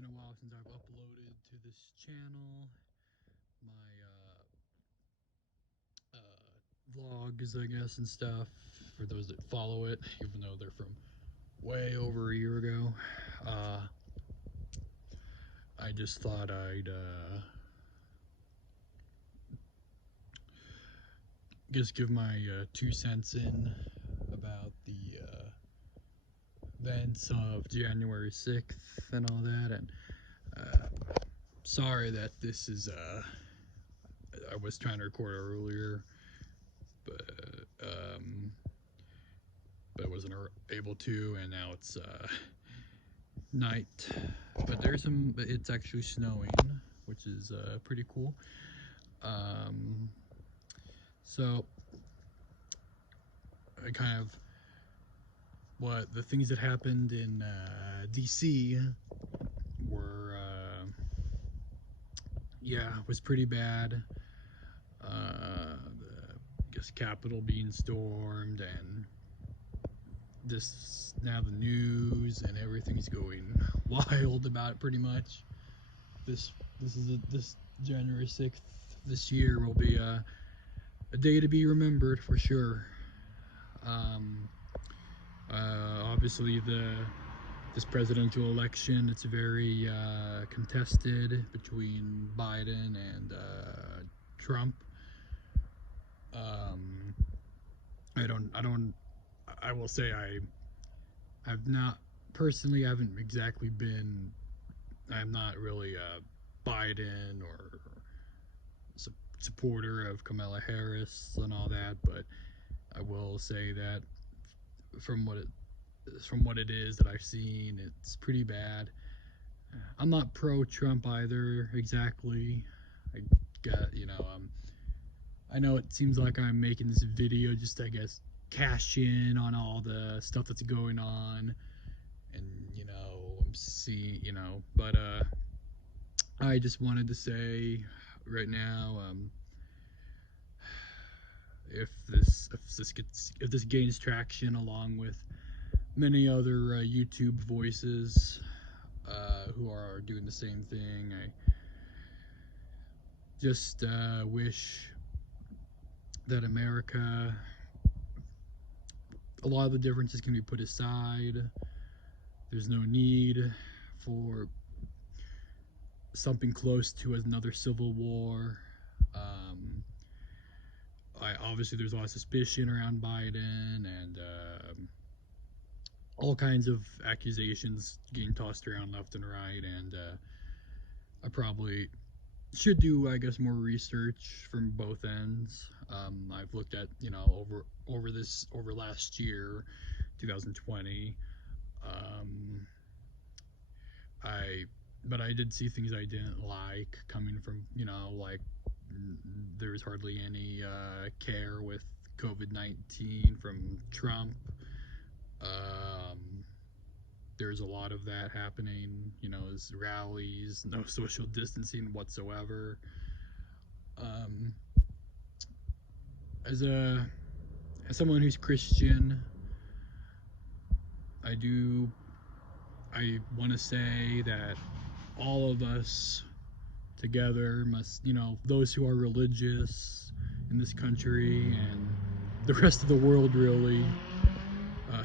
been a while since I've uploaded to this channel my vlogs, I guess, and stuff for those that follow it, even though they're from way over a year ago. I just thought I'd just give my 2 cents in about the events of January 6th and all that, and sorry that this is I was trying to record earlier, but I wasn't able to, and now it's night. But it's actually snowing, which is pretty cool. So I kind of the things that happened in DC were was pretty bad. I guess Capitol being stormed, and now the news and everything's going wild about it pretty much. This January 6th this year will be a day to be remembered for sure. Obviously this presidential election, it's very contested between Biden and Trump. I will say I've not personally, haven't exactly been, I'm not really a Biden or supporter of Kamala Harris and all that, but I will say that from what it is that I've seen, it's pretty bad. I'm not pro-Trump either exactly. I got, I know it seems like I'm making this video just to, I guess, cash in on all the stuff that's going on, and I'm seeing, but I just wanted to say right now, if this gains traction along with many other YouTube voices who are doing the same thing, I just wish that America, a lot of the differences can be put aside. There's no need for something close to another civil war. Obviously there's a lot of suspicion around Biden, and all kinds of accusations getting tossed around left and right, and I probably should do, I guess, more research from both ends. I've looked at, over last year, 2020. But I did see things I didn't like coming from, like there was hardly any care with COVID-19 from Trump. There's a lot of that happening, as rallies, no social distancing whatsoever. As someone who's Christian, I want to say that all of us together must, those who are religious in this country and the rest of the world, really.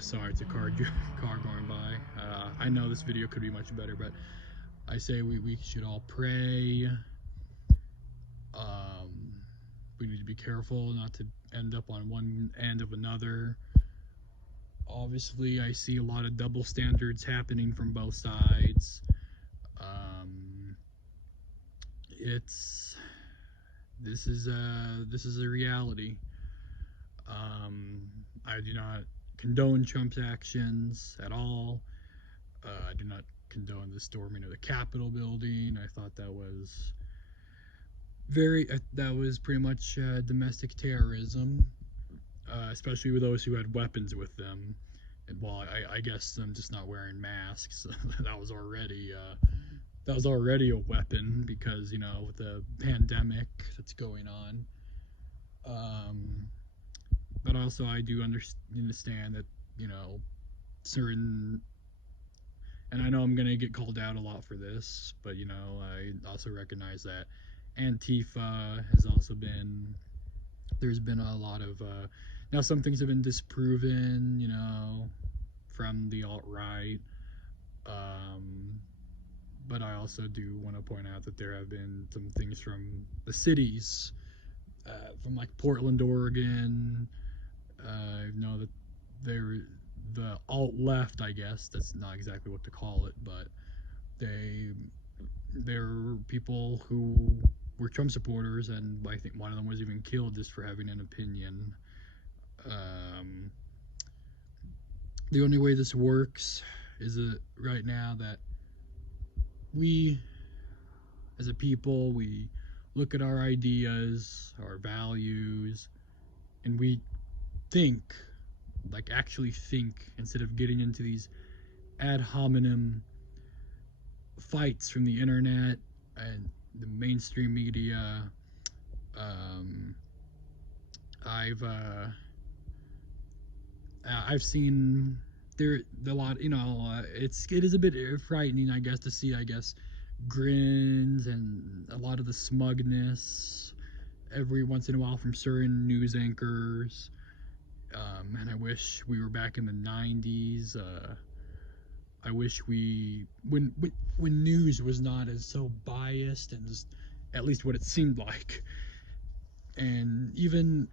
Sorry, it's a car going by. I know this video could be much better, but I say we should all pray. We need to be careful not to end up on one end of another. Obviously, I see a lot of double standards happening from both sides. This is a reality. I do not condone Trump's actions at all. I do not condone the storming of the Capitol building. I thought that was pretty much domestic terrorism, especially with those who had weapons with them. And I guess them just not wearing masks, that was already a weapon, because with the pandemic that's going on. But also I do understand that certain and I know I'm gonna get called out a lot for this, but I also recognize that Antifa has also been. There's been a lot of now some things have been disproven, from the alt right. Um, but I also do want to point out that there have been some things from the cities, from like Portland, Oregon. I know that they're the alt left, I guess. That's not exactly what to call it, but they there were people who were Trump supporters, and I think one of them was even killed just for having an opinion. Um, the only way this works is right now that we, as a people, we look at our ideas, our values, and we think, like actually think, instead of getting into these ad hominem fights from the internet and the mainstream media. Um, I've uh, I've seen there a lot. It is a bit frightening, I guess, to see, I guess, grins and a lot of the smugness every once in a while from certain news anchors. And I wish we were back in the 90s. I wish when news was not as so biased and just at least what it seemed like, and even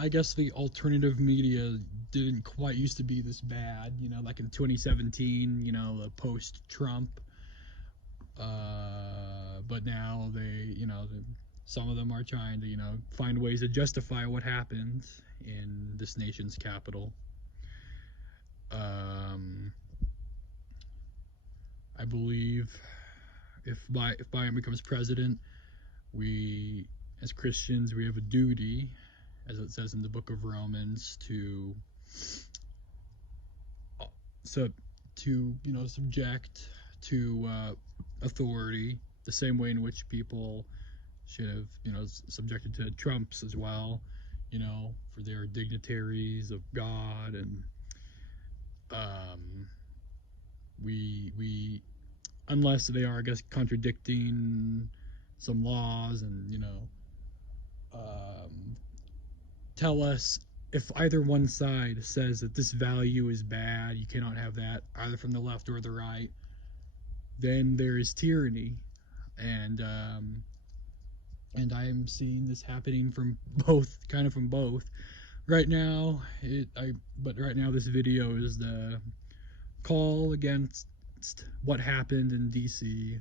I guess the alternative media didn't quite used to be this bad. Like in 2017, post Trump. But now some of them are trying to find ways to justify what happened in this nation's capital. I believe if Biden becomes president, we as Christians we have a duty, as it says in the book of Romans, to subject to authority the same way in which people should have subjected to Trump's as well, for their dignitaries of God. And we unless they are, I guess, contradicting some laws and tell us, if either one side says that this value is bad, you cannot have that either from the left or the right, then there is tyranny. And I am seeing this happening from both, kind of from both. Right now, but right now this video is the call against what happened in DC.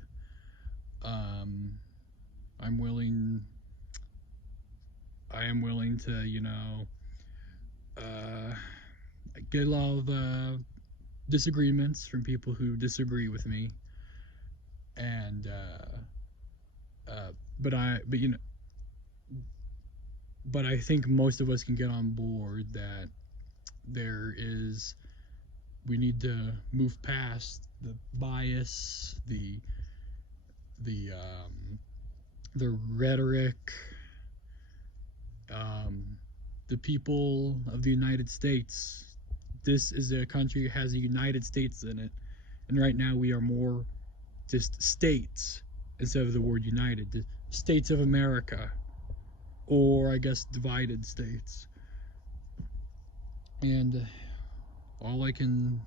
I am willing to, get a lot of disagreements from people who disagree with me, and but I think most of us can get on board that we need to move past the bias, the rhetoric. The people of the United States. This is a country that has a United States in it, and right now we are more just states instead of the word united. The states of America, or I guess divided states. And all I can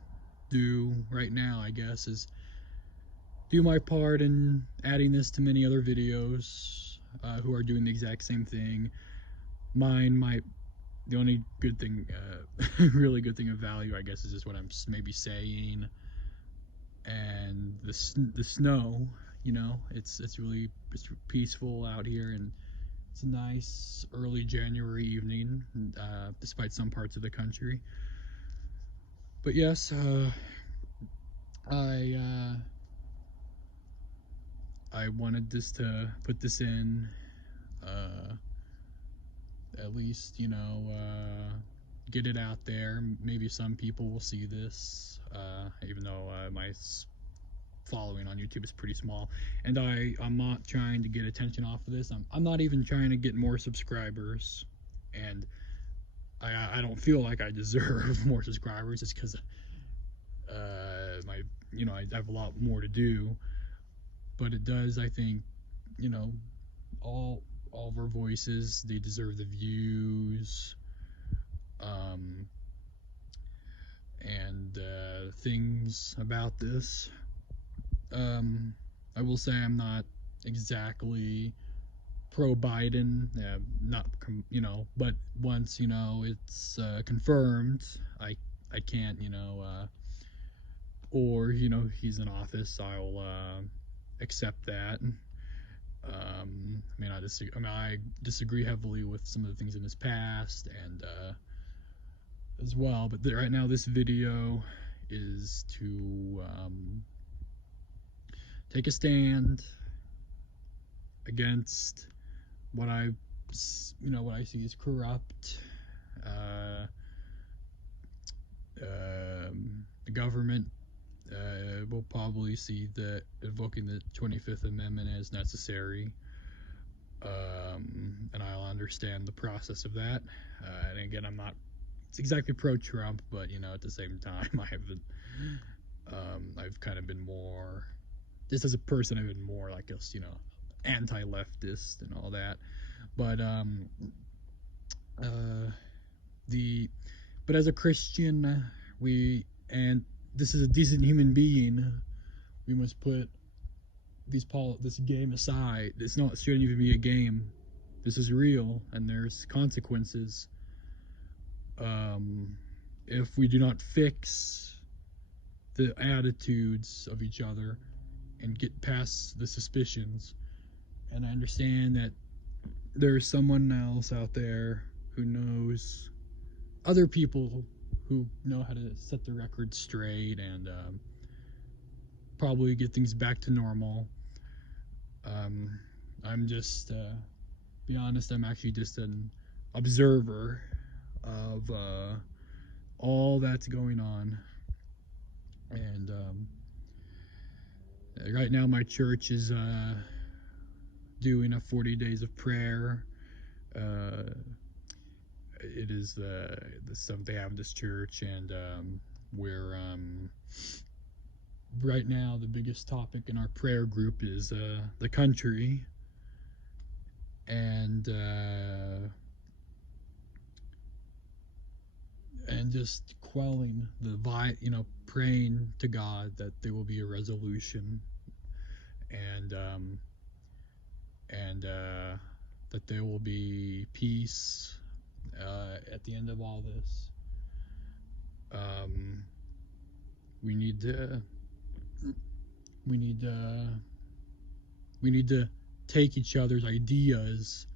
do right now, I guess, is do my part in adding this to many other videos who are doing the exact same thing. The only good thing, really good thing of value, I guess, is just what I'm maybe saying. And the snow, it's really peaceful out here, and it's a nice early January evening, despite some parts of the country. But yes, I wanted to put this in. At least, get it out there. Maybe some people will see this, even though my following on YouTube is pretty small, and I'm not trying to get attention off of this. I'm not even trying to get more subscribers, and I don't feel like I deserve more subscribers. It's because My, I have a lot more to do, but it does, I think, you know, all of our voices, they deserve the views, um, and things about this. I will say I'm not exactly pro Biden, not but once it's confirmed, I can't or he's in office, I'll accept that. I disagree heavily with some of the things in his past and as well. But right now, this video is to take a stand against what what I see as corrupt. Uh, the government will probably see that invoking the 25th Amendment as necessary. And I'll understand the process of that. And again, I'm not exactly pro-Trump, but at the same time, I've kind of been more, just as a person, I've been more like a anti-leftist and all that. But but as a Christian, and this is a decent human being, we must put this game aside. Shouldn't even be a game. This is real, and there's consequences if we do not fix the attitudes of each other and get past the suspicions. And I understand that there's someone else out there who knows other people who know how to set the record straight and probably get things back to normal. I'm just, be honest, I'm actually just an observer of all that's going on. And right now my church is doing a 40 days of prayer. It is the Seventh-day Adventist Church, and we're right now the biggest topic in our prayer group is the country, and just quelling praying to God that there will be a resolution, and that there will be peace at the end of all this. We need to take each other's ideas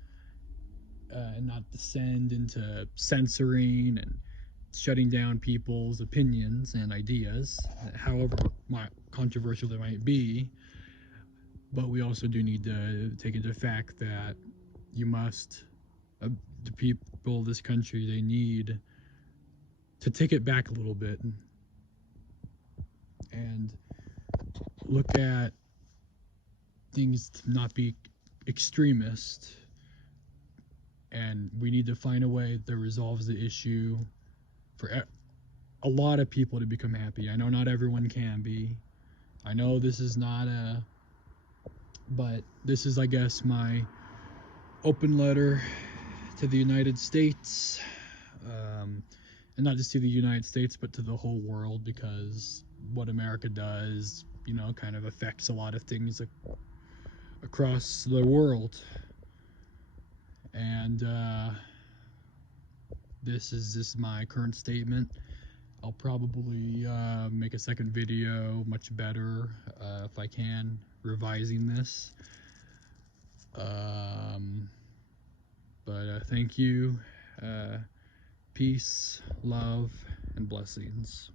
and not descend into censoring and shutting down people's opinions and ideas, however controversial they might be. But we also do need to take into fact that the people of this country, they need to take it back a little bit and look at things to not be extremist. And we need to find a way that resolves the issue for a lot of people to become happy. I know not everyone can be. I know this is not but this is, I guess, my open letter to the United States, and not just to the United States, but to the whole world, because what America does, kind of affects a lot of things across the world. And this is my current statement. I'll probably make a second video, much better, if I can, revising this. But thank you. Peace, love, and blessings.